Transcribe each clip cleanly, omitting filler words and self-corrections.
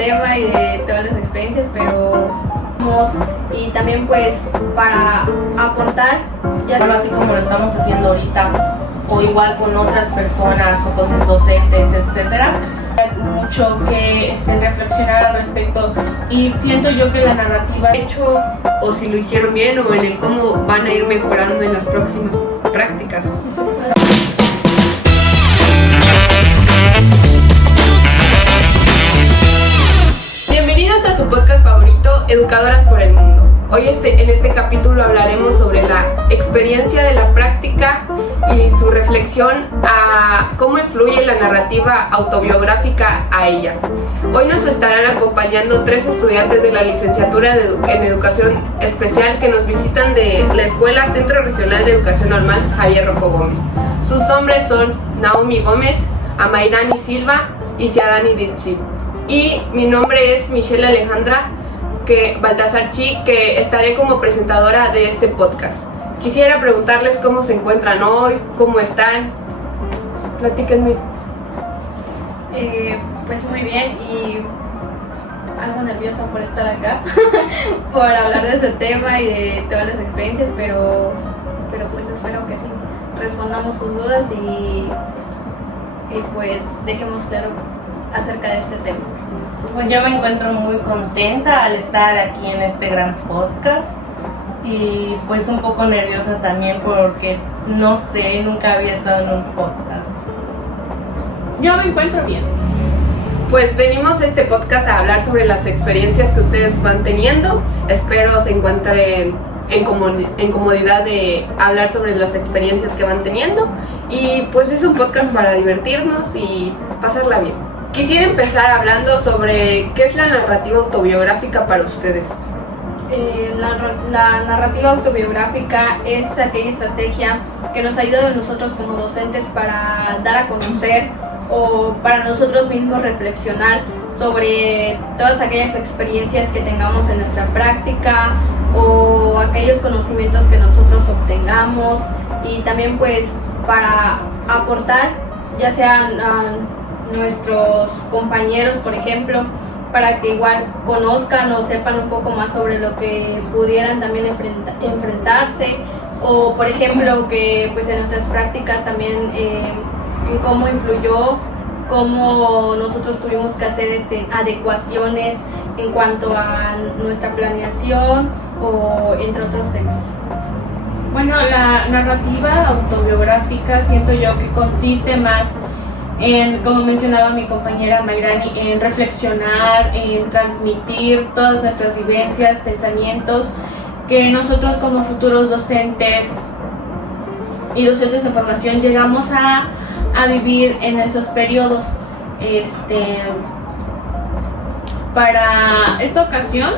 tema y de todas las experiencias, pero y también pues para aportar, así como lo estamos haciendo ahorita, o igual con otras personas o con los docentes, etcétera. Mucho que reflexionar al respecto, y siento yo que la narrativa hecho o si lo hicieron bien o en el cómo van a ir mejorando en las próximas prácticas. Bienvenidos a su podcast favorito, Educadoras por el Mundo. Hoy en este capítulo hablaremos sobre la experiencia de la práctica y su reflexión a cómo influye la narrativa autobiográfica a ella. Hoy nos estarán acompañando 3 estudiantes de la licenciatura en Educación Especial que nos visitan de la Escuela Centro Regional de Educación Normal Javier Rocco Gómez. Sus nombres son Naomi Gómez, Amairani Silva y Ciadani Dipsi. Y mi nombre es Michelle Alejandra Baltasar Chi, que estaré como presentadora de este podcast. Quisiera preguntarles cómo se encuentran hoy, cómo están. Platíquenme. Pues muy bien y algo nerviosa por estar acá, por hablar de ese tema y de todas las experiencias, pero pues espero que sí respondamos sus dudas y pues dejemos claro acerca de este tema. Pues yo me encuentro muy contenta al estar aquí en este gran podcast y pues un poco nerviosa también porque no sé, nunca había estado en un podcast. Yo me encuentro bien. Pues venimos a este podcast a hablar sobre las experiencias que ustedes van teniendo. Espero se encuentren en comodidad de hablar sobre las experiencias que van teniendo. Y pues es un podcast para divertirnos y pasarla bien. Quisiera empezar hablando sobre qué es la narrativa autobiográfica para ustedes. La narrativa autobiográfica es aquella estrategia que nos ayuda a nosotros como docentes para dar a conocer o para nosotros mismos reflexionar sobre todas aquellas experiencias que tengamos en nuestra práctica o aquellos conocimientos que nosotros obtengamos, y también pues para aportar ya sean a nuestros compañeros, por ejemplo, para que igual conozcan o sepan un poco más sobre lo que pudieran también enfrentarse, o por ejemplo que pues en nuestras prácticas también en cómo influyó, cómo nosotros tuvimos que hacer adecuaciones en cuanto a nuestra planeación o entre otros temas. Bueno, la narrativa autobiográfica siento yo que consiste más en, como mencionaba mi compañera Mayrani, en reflexionar, en transmitir todas nuestras vivencias, pensamientos que nosotros como futuros docentes y docentes en formación llegamos a vivir en esos periodos. Para esta ocasión,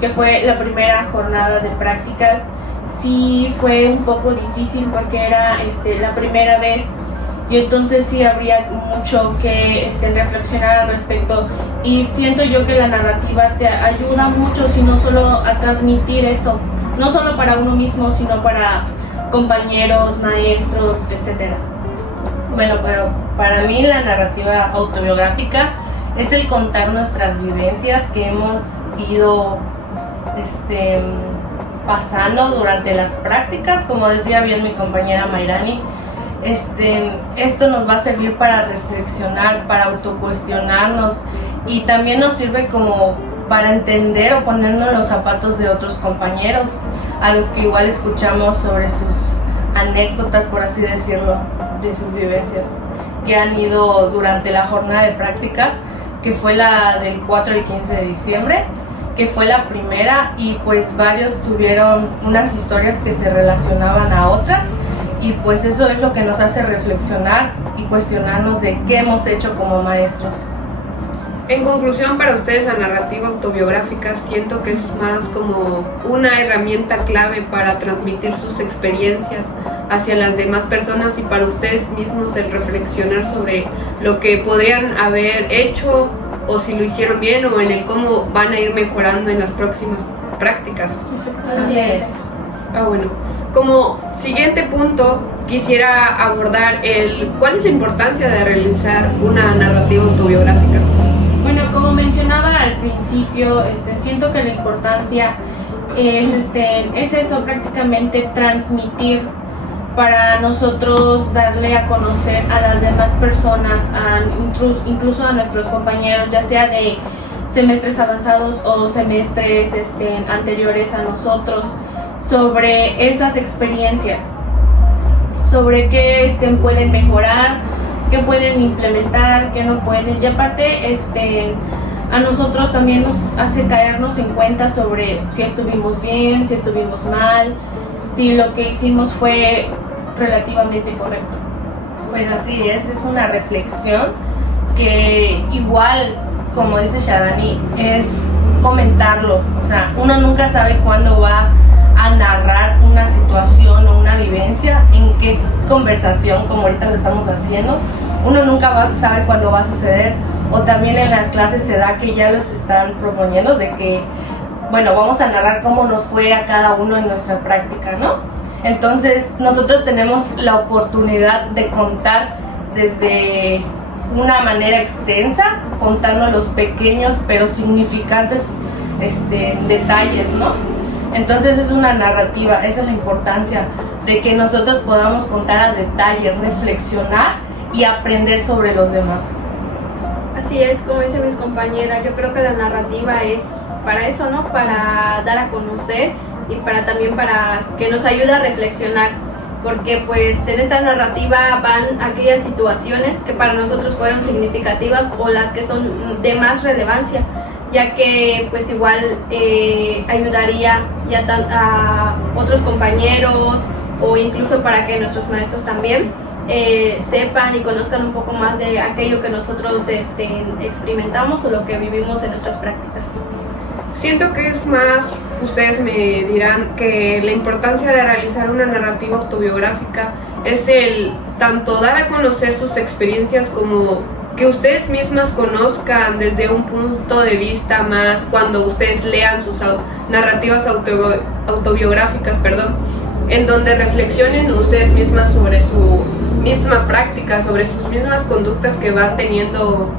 que fue la primera jornada de prácticas, sí fue un poco difícil porque era la primera vez. Y entonces sí habría mucho que reflexionar al respecto, y siento yo que la narrativa te ayuda mucho, sino solo a transmitir eso, no solo para uno mismo, sino para compañeros, maestros, etcétera. Bueno, pero para mí la narrativa autobiográfica es el contar nuestras vivencias que hemos ido pasando durante las prácticas, como decía bien mi compañera Mayrani. Esto nos va a servir para reflexionar, para autocuestionarnos, y también nos sirve como para entender o ponernos en los zapatos de otros compañeros a los que igual escuchamos sobre sus anécdotas, por así decirlo, de sus vivencias que han ido durante la jornada de prácticas, que fue la del 4 al 15 de diciembre, que fue la primera, y pues varios tuvieron unas historias que se relacionaban a otras. Y pues eso es lo que nos hace reflexionar y cuestionarnos de qué hemos hecho como maestros. En conclusión, para ustedes la narrativa autobiográfica siento que es más como una herramienta clave para transmitir sus experiencias hacia las demás personas, y para ustedes mismos el reflexionar sobre lo que podrían haber hecho o si lo hicieron bien o en el cómo van a ir mejorando en las próximas prácticas. Así es. Bueno. Como siguiente punto, quisiera abordar cuál es la importancia de realizar una narrativa autobiográfica. Bueno, como mencionaba al principio, siento que la importancia es eso, prácticamente transmitir para nosotros darle a conocer a las demás personas, incluso a nuestros compañeros, ya sea de semestres avanzados o semestres anteriores a nosotros, sobre esas experiencias, sobre qué pueden mejorar, qué pueden implementar, qué no pueden. Y aparte, a nosotros también nos hace caernos en cuenta sobre si estuvimos bien, si estuvimos mal, si lo que hicimos fue relativamente correcto. Pues así es una reflexión que igual, como dice Shadani, es comentarlo. O sea, uno nunca sabe cuándo va a narrar una situación o una vivencia, en qué conversación, como ahorita lo estamos haciendo, uno nunca sabe cuándo va a suceder. O también en las clases se da que ya los están proponiendo de que, bueno, vamos a narrar cómo nos fue a cada uno en nuestra práctica, ¿no? Entonces nosotros tenemos la oportunidad de contar desde una manera extensa, contando los pequeños pero significantes detalles, ¿no? Entonces es una narrativa, esa es la importancia de que nosotros podamos contar a detalle, reflexionar y aprender sobre los demás. Así es, como dicen mis compañeras, yo creo que la narrativa es para eso, ¿no? Para dar a conocer y también para que nos ayude a reflexionar, porque pues en esta narrativa van aquellas situaciones que para nosotros fueron significativas o las que son de más relevancia, ya que pues igual ayudaría ya a otros compañeros o incluso para que nuestros maestros también sepan y conozcan un poco más de aquello que nosotros experimentamos o lo que vivimos en nuestras prácticas. Siento que es más, ustedes me dirán, que la importancia de realizar una narrativa autobiográfica es el tanto dar a conocer sus experiencias como que ustedes mismas conozcan desde un punto de vista más cuando ustedes lean sus narrativas autobiográficas, en donde reflexionen ustedes mismas sobre su misma práctica, sobre sus mismas conductas que van teniendo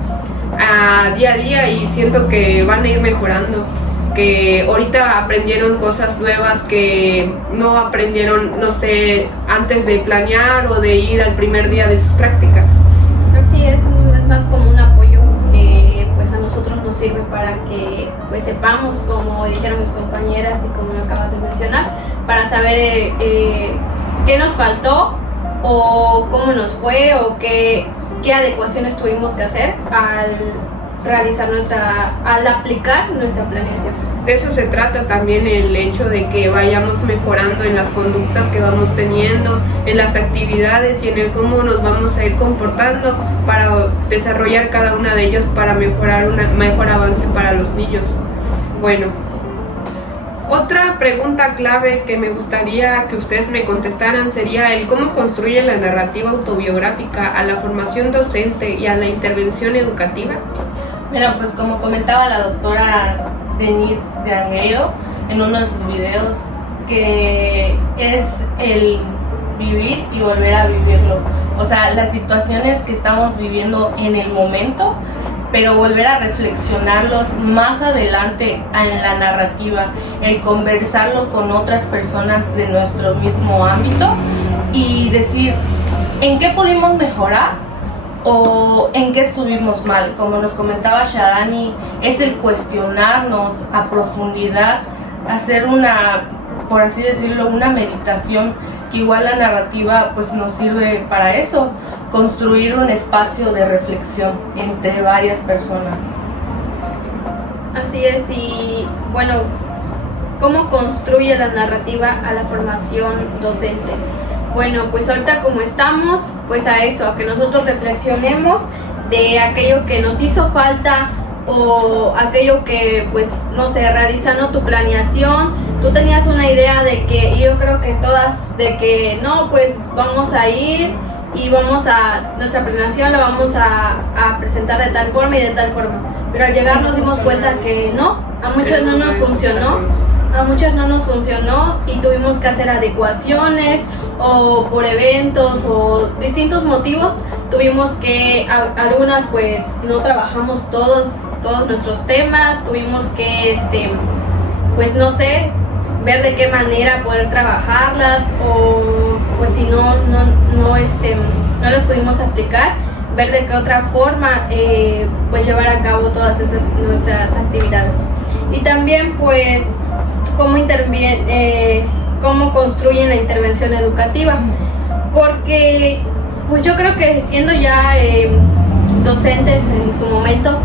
día a día, y siento que van a ir mejorando, que ahorita aprendieron cosas nuevas que no aprendieron, no sé, antes de planear o de ir al primer día de sus prácticas. Así es más como un apoyo que pues a nosotros nos sirve para que pues sepamos, como dijeron mis compañeras y como lo acabas de mencionar, para saber qué nos faltó o cómo nos fue o qué adecuaciones tuvimos que hacer al aplicar nuestra planeación. De eso se trata también el hecho de que vayamos mejorando en las conductas que vamos teniendo, en las actividades y en el cómo nos vamos a ir comportando para desarrollar cada una de ellos para mejorar un mejor avance para los niños. Bueno, otra pregunta clave que me gustaría que ustedes me contestaran sería el cómo construye la narrativa autobiográfica a la formación docente y a la intervención educativa. Bueno, pues como comentaba la doctora Denise Grangueiro en uno de sus videos, que es el vivir y volver a vivirlo. O sea, las situaciones que estamos viviendo en el momento, pero volver a reflexionarlos más adelante en la narrativa, el conversarlo con otras personas de nuestro mismo ámbito y decir en qué pudimos mejorar o en qué estuvimos mal. Como nos comentaba Shadani, es el cuestionarnos a profundidad, hacer por así decirlo, una meditación, que igual la narrativa pues nos sirve para eso, construir un espacio de reflexión entre varias personas. Así es, y bueno, ¿cómo construye la narrativa a la formación docente? Bueno, pues ahorita como estamos, pues a eso, a que nosotros reflexionemos de aquello que nos hizo falta o aquello que, pues, no sé, realizando tu planeación, tú tenías una idea de que, y yo creo que todas, de que no, pues vamos a ir y nuestra planeación la vamos a presentar de tal forma y de tal forma. Pero al llegar nos dimos cuenta que no, a muchos no nos funcionó. A muchas no nos funcionó y tuvimos que hacer adecuaciones o por eventos o distintos motivos tuvimos que, algunas pues no trabajamos todos todos nuestros temas, tuvimos que, pues no sé, ver de qué manera poder trabajarlas o pues si no las pudimos aplicar, ver de qué otra forma pues llevar a cabo todas esas nuestras actividades. Y también pues cómo construyen la intervención educativa, porque pues yo creo que siendo ya docentes en su momento,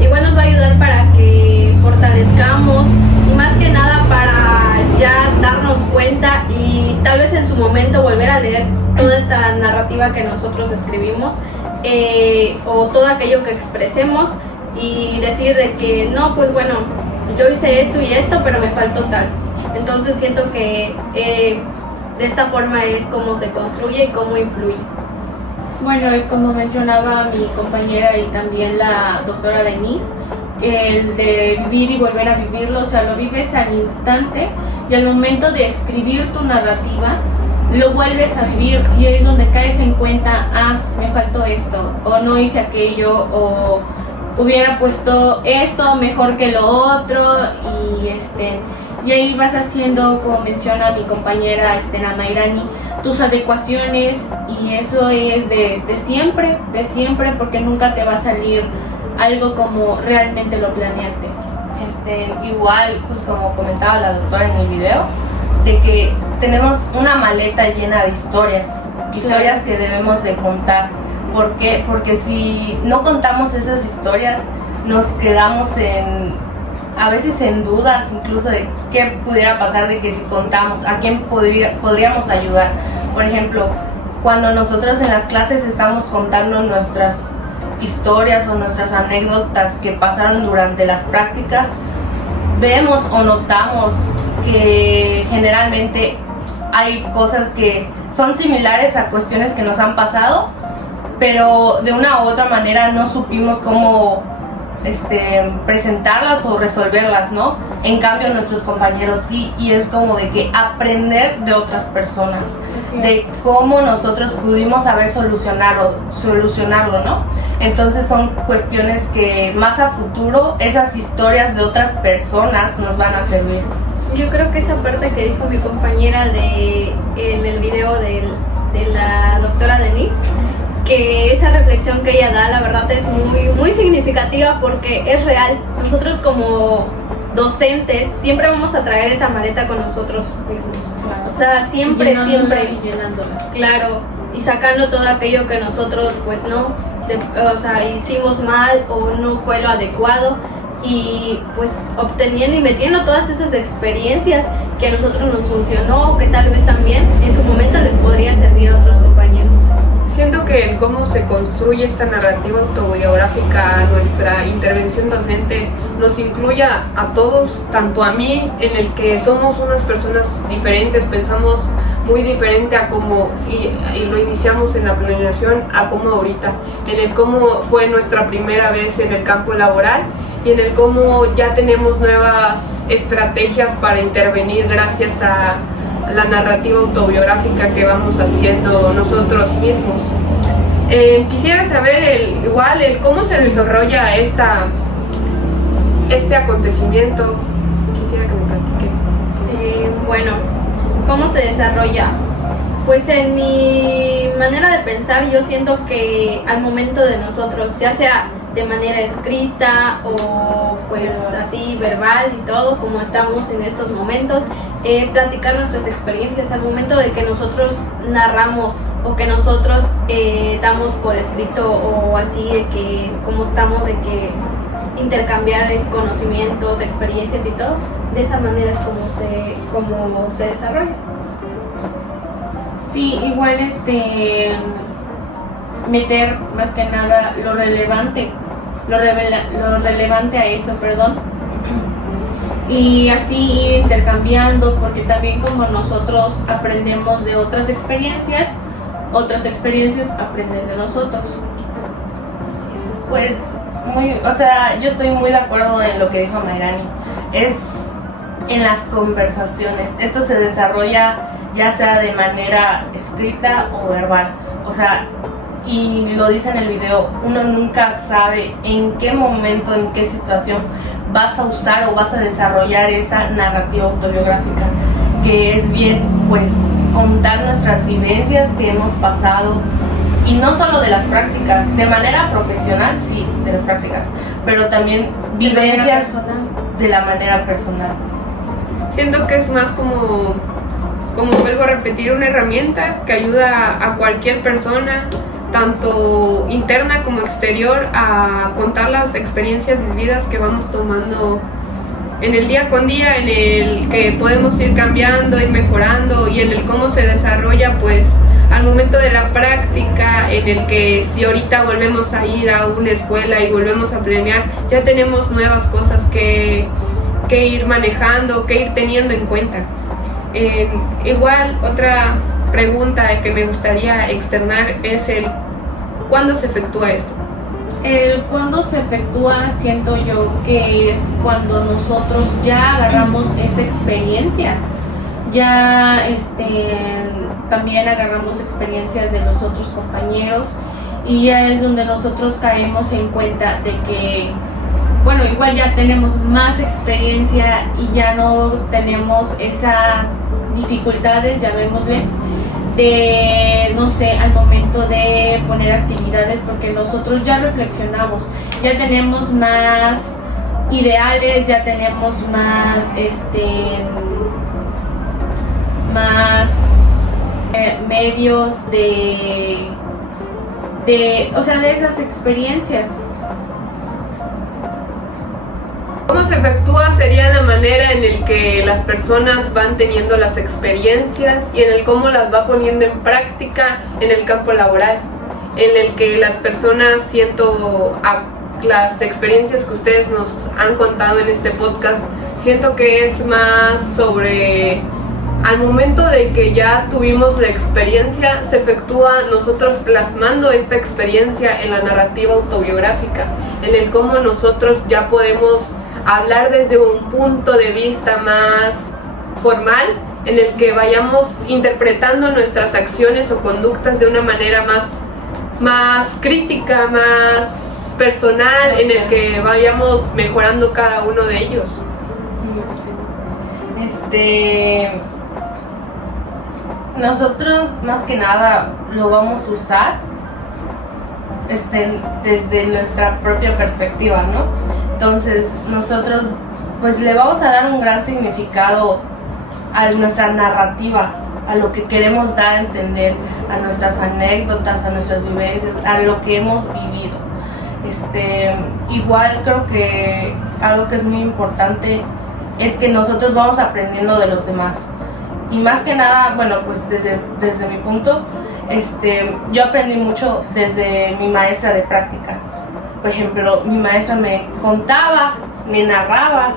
igual nos va a ayudar para que fortalezcamos y más que nada para ya darnos cuenta y tal vez en su momento volver a leer toda esta narrativa que nosotros escribimos o todo aquello que expresemos y decir de que no, pues bueno, yo hice esto y esto, pero me faltó tal. Entonces siento que de esta forma es como se construye y cómo influye. Bueno, y como mencionaba mi compañera y también la doctora Denise, el de vivir y volver a vivirlo, o sea, lo vives al instante y al momento de escribir tu narrativa, lo vuelves a vivir y ahí es donde caes en cuenta, me faltó esto, o no hice aquello, o hubiera puesto esto mejor que lo otro, y ahí vas haciendo, como menciona mi compañera Mayrani, tus adecuaciones, y eso es de siempre, porque nunca te va a salir algo como realmente lo planeaste. Igual, pues como comentaba la doctora en el video, de que tenemos una maleta llena de historias que debemos de contar. ¿Por qué? Porque si no contamos esas historias, nos quedamos a veces en dudas incluso de qué pudiera pasar, de que si contamos, a quién podríamos ayudar. Por ejemplo, cuando nosotros en las clases estamos contando nuestras historias o nuestras anécdotas que pasaron durante las prácticas, vemos o notamos que generalmente hay cosas que son similares a cuestiones que nos han pasado, pero de una u otra manera no supimos cómo presentarlas o resolverlas, ¿no? En cambio nuestros compañeros sí, y es como de que aprender de otras personas, de cómo nosotros pudimos haber solucionarlo, ¿no? Entonces son cuestiones que más a futuro esas historias de otras personas nos van a servir. Yo creo que esa parte que dijo mi compañera en el video de la doctora Denise, que esa reflexión que ella da, la verdad es muy, muy significativa porque es real. Nosotros como docentes siempre vamos a traer esa maleta con nosotros mismos. Claro. O sea, siempre. Y llenándola. Claro, y sacando todo aquello que nosotros pues no, hicimos mal o no fue lo adecuado, y pues obteniendo y metiendo todas esas experiencias que a nosotros nos funcionó, que tal vez también en su momento les podría servir a otros compañeros. Siento que cómo se construye esta narrativa autobiográfica, nuestra intervención docente, nos incluye a todos, tanto a mí, en el que somos unas personas diferentes, pensamos muy diferente a cómo, y lo iniciamos en la planeación, a cómo ahorita, en el cómo fue nuestra primera vez en el campo laboral y en el cómo ya tenemos nuevas estrategias para intervenir gracias a la narrativa autobiográfica que vamos haciendo nosotros mismos. Quisiera saber el cómo se desarrolla este acontecimiento. Quisiera que me platique. Bueno, ¿cómo se desarrolla? Pues en mi manera de pensar, yo siento que al momento de nosotros, ya sea de manera escrita o pues así verbal y todo, como estamos en estos momentos, platicar nuestras experiencias al momento de que nosotros narramos o que nosotros damos por escrito o así, de que como estamos, de que intercambiar conocimientos, experiencias y todo, de esa manera es como se desarrolla. Sí, igual meter más que nada lo relevante a eso, y así ir intercambiando, porque también como nosotros aprendemos de otras experiencias aprenden de nosotros. Pues yo estoy muy de acuerdo en lo que dijo Mayrani. Es en las conversaciones. Esto se desarrolla ya sea de manera escrita o verbal. O sea, y lo dice en el video, uno nunca sabe en qué momento, en qué situación vas a usar o vas a desarrollar esa narrativa autobiográfica, que es bien pues contar nuestras vivencias que hemos pasado, y no solo de las prácticas, de manera profesional, sí, de las prácticas, pero también vivencias de la manera personal. Siento que es más como vuelvo a repetir, una herramienta que ayuda a cualquier persona, tanto interna como exterior, a contar las experiencias vividas que vamos tomando en el día con día, en el que podemos ir cambiando, ir mejorando, y en el cómo se desarrolla pues al momento de la práctica, en el que si ahorita volvemos a ir a una escuela y volvemos a planear, ya tenemos nuevas cosas que ir manejando, que ir teniendo en cuenta. Igual otra pregunta que me gustaría externar es el ¿cuándo se efectúa esto? El cuándo se efectúa, siento yo que es cuando nosotros ya agarramos esa experiencia, ya también agarramos experiencias de los otros compañeros, y ya es donde nosotros caemos en cuenta de que bueno, igual ya tenemos más experiencia y ya no tenemos esas dificultades, llamémosle, de, no sé, al momento de poner actividades, porque nosotros ya reflexionamos, ya tenemos más ideales, ya tenemos más, medios de esas experiencias. ¿Cómo se efectúa? Sería la manera en el que las personas van teniendo las experiencias y en el cómo las va poniendo en práctica en el campo laboral, en el que las personas, siento las experiencias que ustedes nos han contado en este podcast, siento que es más sobre al momento de que ya tuvimos la experiencia, se efectúa nosotros plasmando esta experiencia en la narrativa autobiográfica, en el cómo nosotros ya podemos hablar desde un punto de vista más formal, en el que vayamos interpretando nuestras acciones o conductas de una manera más crítica, más personal, en el que vayamos mejorando cada uno de ellos. Nosotros más que nada lo vamos a usar desde nuestra propia perspectiva, ¿no? Entonces nosotros pues le vamos a dar un gran significado a nuestra narrativa, a lo que queremos dar a entender, a nuestras anécdotas, a nuestras vivencias, a lo que hemos vivido. Igual creo que algo que es muy importante es que nosotros vamos aprendiendo de los demás. Y más que nada, bueno, pues desde mi punto, yo aprendí mucho desde mi maestra de práctica. Por ejemplo, mi maestra me contaba, me narraba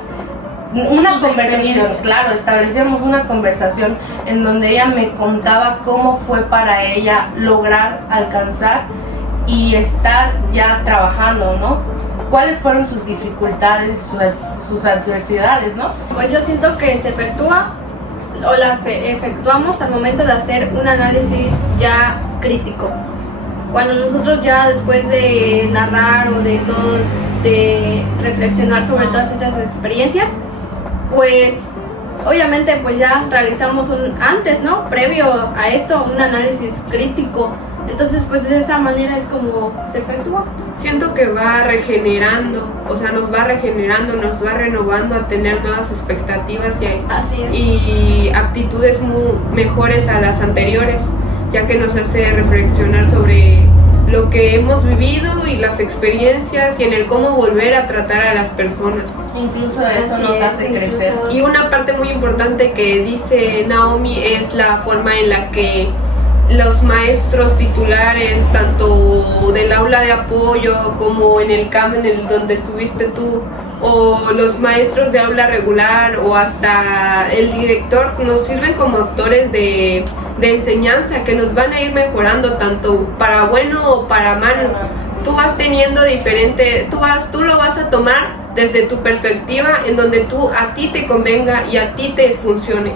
una conversación, claro, establecíamos una conversación en donde ella me contaba cómo fue para ella lograr alcanzar y estar ya trabajando, ¿no? ¿Cuáles fueron sus dificultades, sus adversidades, no? Pues yo siento que se efectúa o la efectuamos al momento de hacer un análisis ya crítico. Cuando nosotros ya después de narrar o de todo, de reflexionar sobre todas esas experiencias, pues obviamente pues ya realizamos previo a esto, un análisis crítico. Entonces pues de esa manera es como se efectúa. Siento que va regenerando, nos va regenerando, nos va renovando a tener nuevas expectativas y actitudes mejores a las anteriores, ya que nos hace reflexionar sobre lo que hemos vivido y las experiencias y en el cómo volver a tratar a las personas. Incluso eso nos hace crecer. Y una parte muy importante que dice Naomi es la forma en la que los maestros titulares, tanto del aula de apoyo como en el CAM donde estuviste tú, o los maestros de aula regular o hasta el director, nos sirven como actores de enseñanza que nos van a ir mejorando tanto para bueno o para malo. Tú vas teniendo tú lo vas a tomar desde tu perspectiva en donde a ti te convenga y a ti te funcione.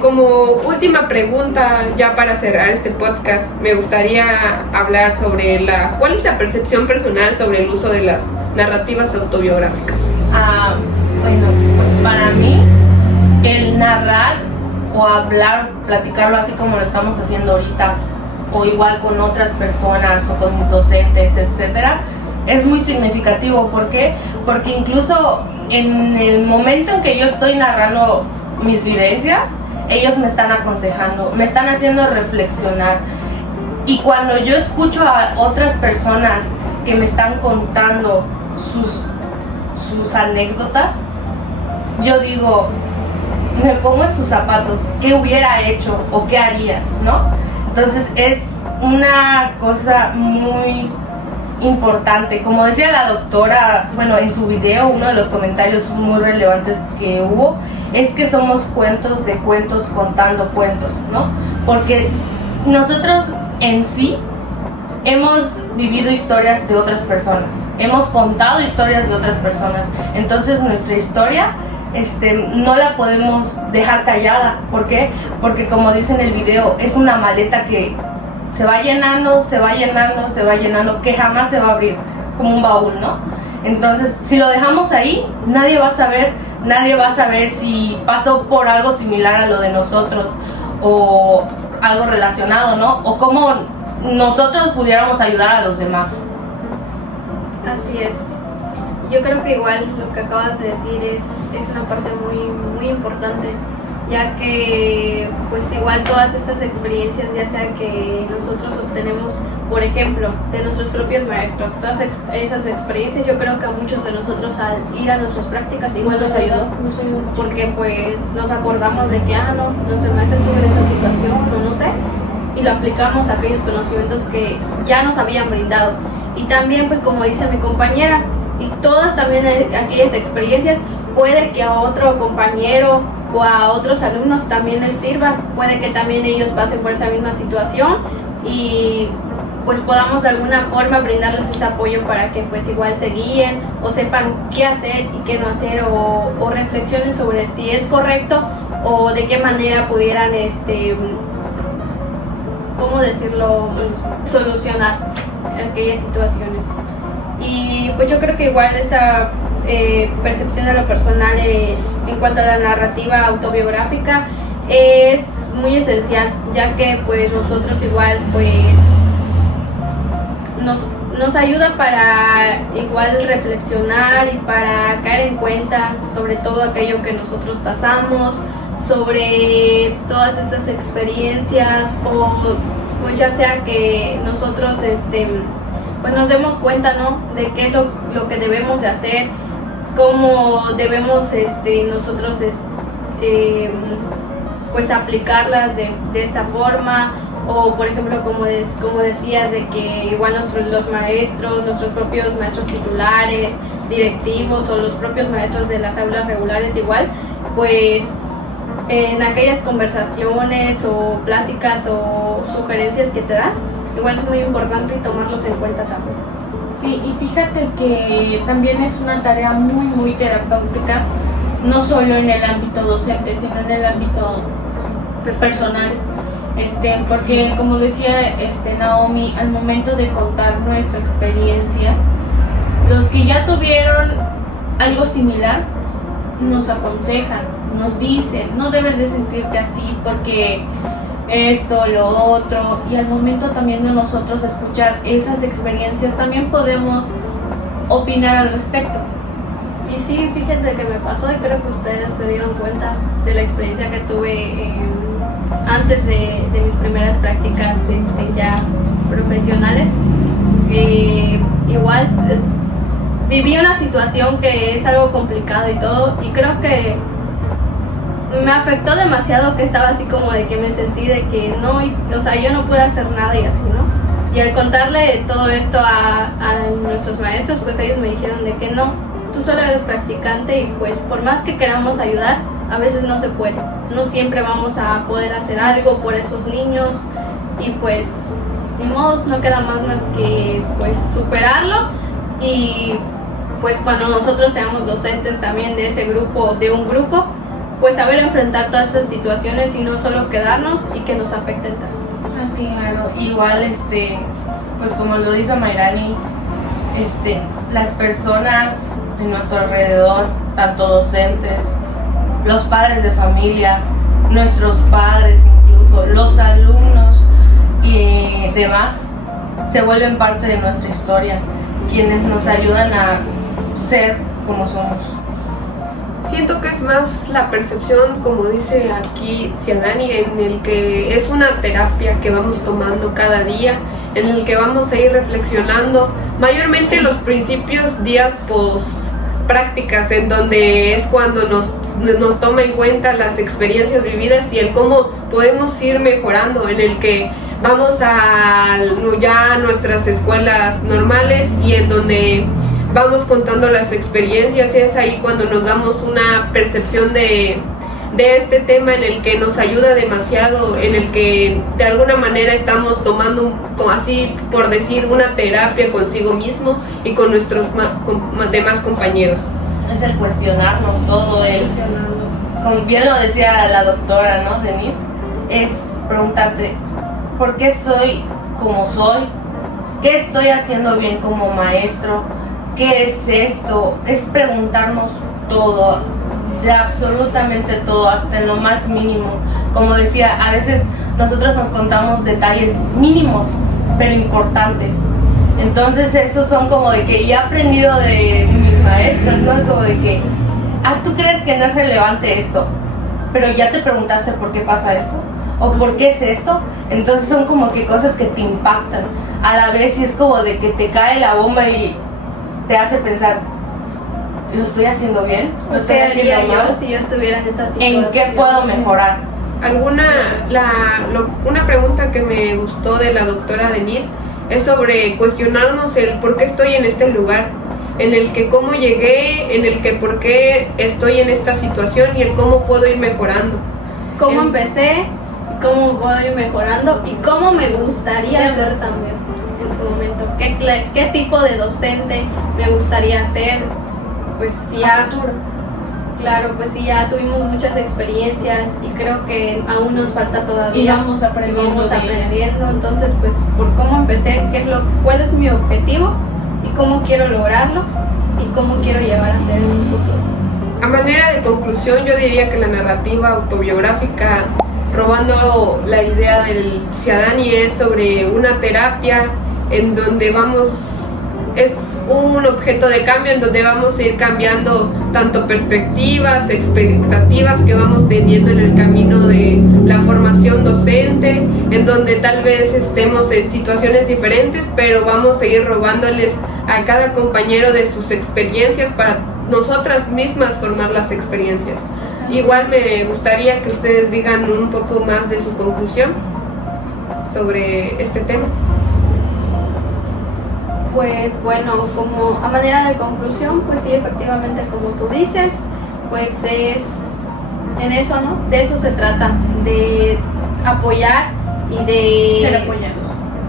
Como última pregunta, ya para cerrar este podcast, me gustaría hablar sobre cuál es la percepción personal sobre el uso de las narrativas autobiográficas. Bueno, pues para mí el narrar o hablar, platicarlo así como lo estamos haciendo ahorita, o igual con otras personas o con mis docentes, etcétera, es muy significativo. ¿Por qué? Porque incluso en el momento en que yo estoy narrando mis vivencias, ellos me están aconsejando, me están haciendo reflexionar. Y cuando yo escucho a otras personas que me están contando sus anécdotas, yo digo, me pongo en sus zapatos, ¿qué hubiera hecho o qué haría, no? Entonces es una cosa muy importante. Como decía la doctora, bueno, en su video, uno de los comentarios muy relevantes que hubo es que somos cuentos de cuentos contando cuentos, ¿no? Porque nosotros en sí hemos vivido historias de otras personas, hemos contado historias de otras personas, entonces nuestra historia no la podemos dejar callada. ¿Por qué? Porque como dice en el video, es una maleta que se va llenando, se va llenando, se va llenando, que jamás se va a abrir, como un baúl, ¿no? Entonces, si lo dejamos ahí, nadie va a saber si pasó por algo similar a lo de nosotros o algo relacionado, ¿no? O cómo nosotros pudiéramos ayudar a los demás. Así es. Yo creo que igual lo que acabas de decir es una parte muy, muy importante, ya que pues igual todas esas experiencias, ya sea que nosotros obtenemos, por ejemplo, de nuestros propios maestros, todas esas experiencias, yo creo que a muchos de nosotros al ir a nuestras prácticas igual nos ayudó, porque pues nos acordamos de que, no, nuestro maestro estuvo en esa situación, o no sé, y lo aplicamos a aquellos conocimientos que ya nos habían brindado. Y también, pues como dice mi compañera, y todas también aquellas experiencias, puede que a otro compañero o a otros alumnos también les sirva, puede que también ellos pasen por esa misma situación y pues podamos de alguna forma brindarles ese apoyo para que pues igual se guíen o sepan qué hacer y qué no hacer, o reflexionen sobre si es correcto o de qué manera pudieran ¿cómo decirlo?, solucionar aquellas situaciones. Y pues yo creo que igual esta percepción de lo personal en cuanto a la narrativa autobiográfica es muy esencial, ya que pues nosotros igual pues nos ayuda para igual reflexionar y para caer en cuenta sobre todo aquello que nosotros pasamos, sobre todas estas experiencias, o pues ya sea que nosotros pues nos demos cuenta, ¿no?, de qué es lo que debemos de hacer, cómo debemos nosotros pues aplicarlas de esta forma, o por ejemplo como decías, de que igual los maestros, nuestros propios maestros titulares, directivos o los propios maestros de las aulas regulares igual, pues en aquellas conversaciones o pláticas o sugerencias que te dan, igual es muy importante tomarlos en cuenta también. Sí, y fíjate que también es una tarea muy, muy terapéutica, no solo en el ámbito docente, sino en el ámbito personal, porque como decía Naomi, al momento de contar nuestra experiencia, los que ya tuvieron algo similar nos aconsejan, nos dicen, no debes de sentirte así porque esto, lo otro, y al momento también de nosotros escuchar esas experiencias también podemos opinar al respecto. Y sí, fíjense que me pasó, y creo que ustedes se dieron cuenta de la experiencia que tuve antes de mis primeras prácticas ya profesionales. Igual viví una situación que es algo complicado y todo, y creo que me afectó demasiado, que estaba así como de que me sentí de que no, o sea, yo no puedo hacer nada y así, ¿no? Y al contarle todo esto a nuestros maestros, pues ellos me dijeron de que no, tú solo eres practicante y pues por más que queramos ayudar, a veces no se puede, no siempre vamos a poder hacer algo por esos niños, y pues ni modo, no queda más que pues superarlo, y pues cuando nosotros seamos docentes también de ese grupo, de un grupo, pues saber enfrentar todas estas situaciones y no solo quedarnos y que nos afecten tanto. Así es. Claro, igual, pues como lo dice Mayrani, las personas de nuestro alrededor, tanto docentes, los padres de familia, nuestros padres incluso, los alumnos y demás, se vuelven parte de nuestra historia, quienes nos ayudan a ser como somos. Siento que es más la percepción, como dice aquí Ciadani, en el que es una terapia que vamos tomando cada día, en el que vamos a ir reflexionando, mayormente los principios días post prácticas, en donde es cuando nos toma en cuenta las experiencias vividas y el cómo podemos ir mejorando, en el que vamos a ya nuestras escuelas normales y en donde vamos contando las experiencias, y es ahí cuando nos damos una percepción de este tema, en el que nos ayuda demasiado, en el que de alguna manera estamos tomando, así por decir, una terapia consigo mismo y con nuestros demás compañeros. Es el cuestionarnos todo, como bien lo decía la doctora, ¿no, Denise? Es preguntarte, ¿por qué soy como soy? ¿Qué estoy haciendo bien como maestro? ¿Qué es esto? Es preguntarnos todo, de absolutamente todo, hasta en lo más mínimo. Como decía, a veces nosotros nos contamos detalles mínimos, pero importantes. Entonces esos son como de que ya he aprendido de mis maestros, ¿no? Como de que, ¿tú crees que no es relevante esto? Pero ya te preguntaste por qué pasa esto, o por qué es esto. Entonces son como que cosas que te impactan. A la vez y es como de que te cae la bomba y te hace pensar, ¿lo estoy haciendo bien? ¿Lo estoy haciendo mal? Si yo estuviera en esa situación? ¿En qué puedo mejorar? Una pregunta que me gustó de la doctora Denise es sobre cuestionarnos el por qué estoy en este lugar, en el que cómo llegué, en el que por qué estoy en esta situación y el cómo puedo ir mejorando. ¿Cómo empecé? ¿Cómo puedo ir mejorando? ¿Y cómo me gustaría ser también en su momento? ¿Qué tipo de docente me gustaría ser? Pues ya, claro, pues sí, ya tuvimos muchas experiencias y creo que aún nos falta todavía. Y vamos aprendiendo. Entonces, pues, por cómo empecé, cuál es mi objetivo y cómo quiero lograrlo y cómo quiero llegar a ser en un futuro. A manera de conclusión, yo diría que la narrativa autobiográfica, robando la idea del Ciadani, es sobre una terapia en donde es un objeto de cambio, en donde vamos a ir cambiando tanto perspectivas, expectativas que vamos teniendo en el camino de la formación docente, en donde tal vez estemos en situaciones diferentes, pero vamos a ir robándoles a cada compañero de sus experiencias para nosotras mismas formar las experiencias. Igual me gustaría que ustedes digan un poco más de su conclusión sobre este tema. Pues bueno, como a manera de conclusión, pues sí, efectivamente, como tú dices, pues es en eso, ¿no? De eso se trata, de apoyar y de ser apoyados.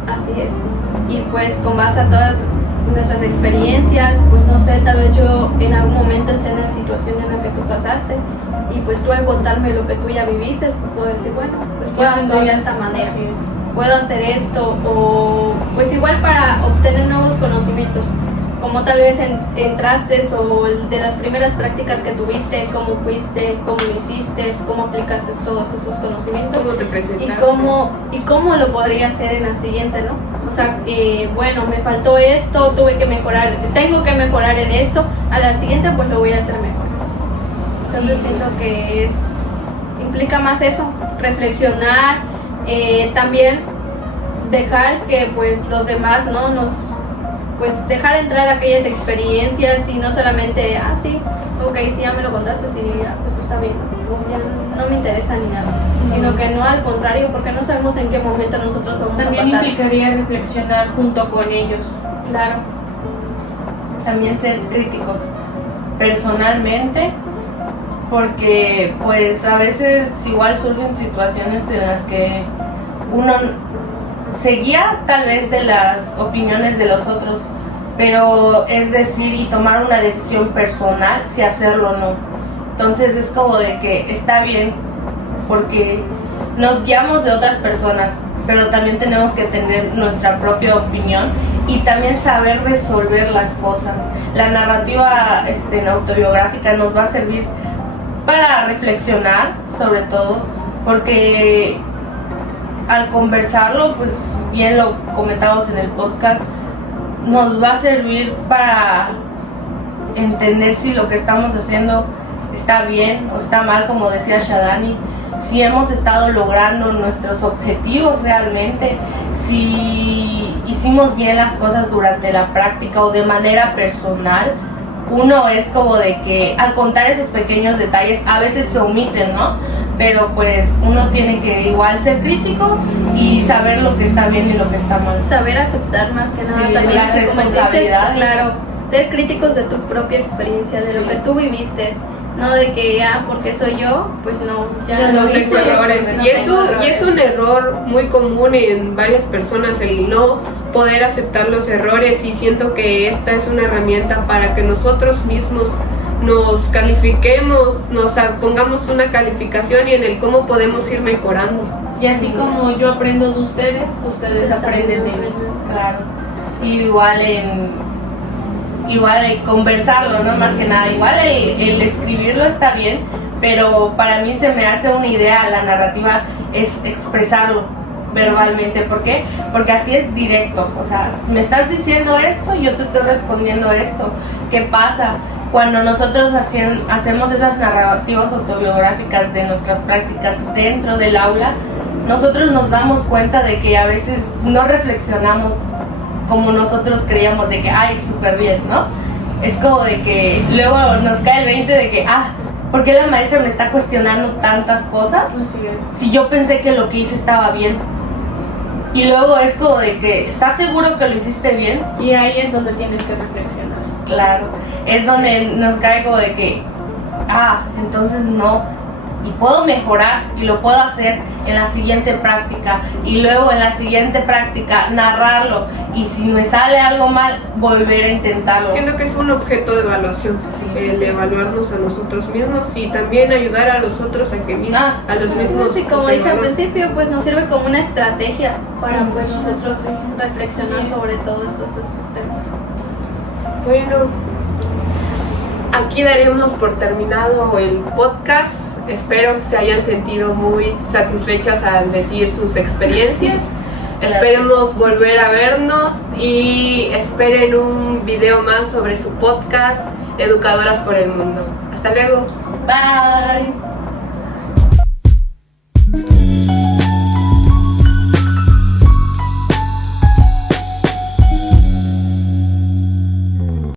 Así es. Y pues con base a todas nuestras experiencias, pues no sé, tal vez yo en algún momento esté en la situación en la que tú pasaste y pues tú al contarme lo que tú ya viviste, puedo decir, bueno, pues puedo actuar de esta manera. Puedo hacer esto, o pues igual para obtener nuevos conocimientos, como tal vez entraste o de las primeras prácticas que tuviste, cómo fuiste, cómo lo hiciste, cómo aplicaste todos esos conocimientos, cómo te presentaste y cómo lo podría hacer en la siguiente, ¿no? O sea, bueno, me faltó esto, tuve que mejorar, tengo que mejorar en esto, a la siguiente pues lo voy a hacer mejor. Entonces siento que implica más eso, reflexionar. También dejar que pues los demás pues dejar entrar aquellas experiencias y no solamente sí, ok, sí, ya me lo contaste, sí, ya, pues está bien, ya no me interesa ni nada, sino que no, al contrario, porque no sabemos en qué momento nosotros vamos también a pasar. Implicaría reflexionar junto con ellos. Claro. También ser críticos personalmente, porque pues a veces igual surgen situaciones en las que uno se guía tal vez de las opiniones de los otros, pero es decir y tomar una decisión personal si hacerlo o no. Entonces es como de que está bien porque nos guiamos de otras personas, pero también tenemos que tener nuestra propia opinión y también saber resolver las cosas. La narrativa autobiográfica nos va a servir para reflexionar, sobre todo, porque al conversarlo, pues bien lo comentamos en el podcast, nos va a servir para entender si lo que estamos haciendo está bien o está mal, como decía Shadani, si hemos estado logrando nuestros objetivos realmente, si hicimos bien las cosas durante la práctica o de manera personal. Uno es como de que al contar esos pequeños detalles a veces se omiten, ¿no? Pero pues uno tiene que igual ser crítico y saber lo que está bien y lo que está mal. Saber aceptar más que nada Sí, también las si cometiste, responsabilidades. claro, ser críticos de tu propia experiencia, de lo que tú viviste, no de que ya porque soy yo, pues no, ya No lo tengo hice, errores. no Y tengo eso, y es errores. un error muy común en varias personas, el no poder aceptar los errores, y siento que esta es una herramienta para que nosotros mismos nos califiquemos, nos pongamos una calificación y en el cómo podemos ir mejorando. Y así como yo aprendo de ustedes, ustedes aprenden de mí. Claro. Y igual el conversarlo, ¿no? Más que nada, igual el escribirlo está bien, pero para mí se me hace una idea, la narrativa es expresarlo verbalmente. ¿Por qué? Porque así es directo, o sea, me estás diciendo esto y yo te estoy respondiendo esto. ¿Qué pasa? Cuando nosotros hacemos esas narrativas autobiográficas de nuestras prácticas dentro del aula, nosotros nos damos cuenta de que a veces no reflexionamos como nosotros creíamos de que, ay, súper bien, ¿no? Es como de que luego nos cae el 20 de que, ¿por qué la maestra me está cuestionando tantas cosas? Así es. Si yo pensé que lo que hice estaba bien. Y luego es como de que, ¿estás seguro que lo hiciste bien? Y ahí es donde tienes que reflexionar. Claro, es donde nos cae como de que, entonces no, y puedo mejorar y lo puedo hacer en la siguiente práctica, y luego en la siguiente práctica narrarlo, y si me sale algo mal, volver a intentarlo. Siento que es un objeto de evaluación, el evaluarnos a nosotros mismos y también ayudar a los otros a que a los mismos. Sí, como se dije al evalúen. principio, pues nos sirve como una estrategia para pues nosotros reflexionar sobre todos estos temas. Bueno, aquí daremos por terminado el podcast. Espero que se hayan sentido muy satisfechas al decir sus experiencias. Esperemos volver a vernos y esperen un video más sobre su podcast Educadoras por el Mundo. Hasta luego. Bye.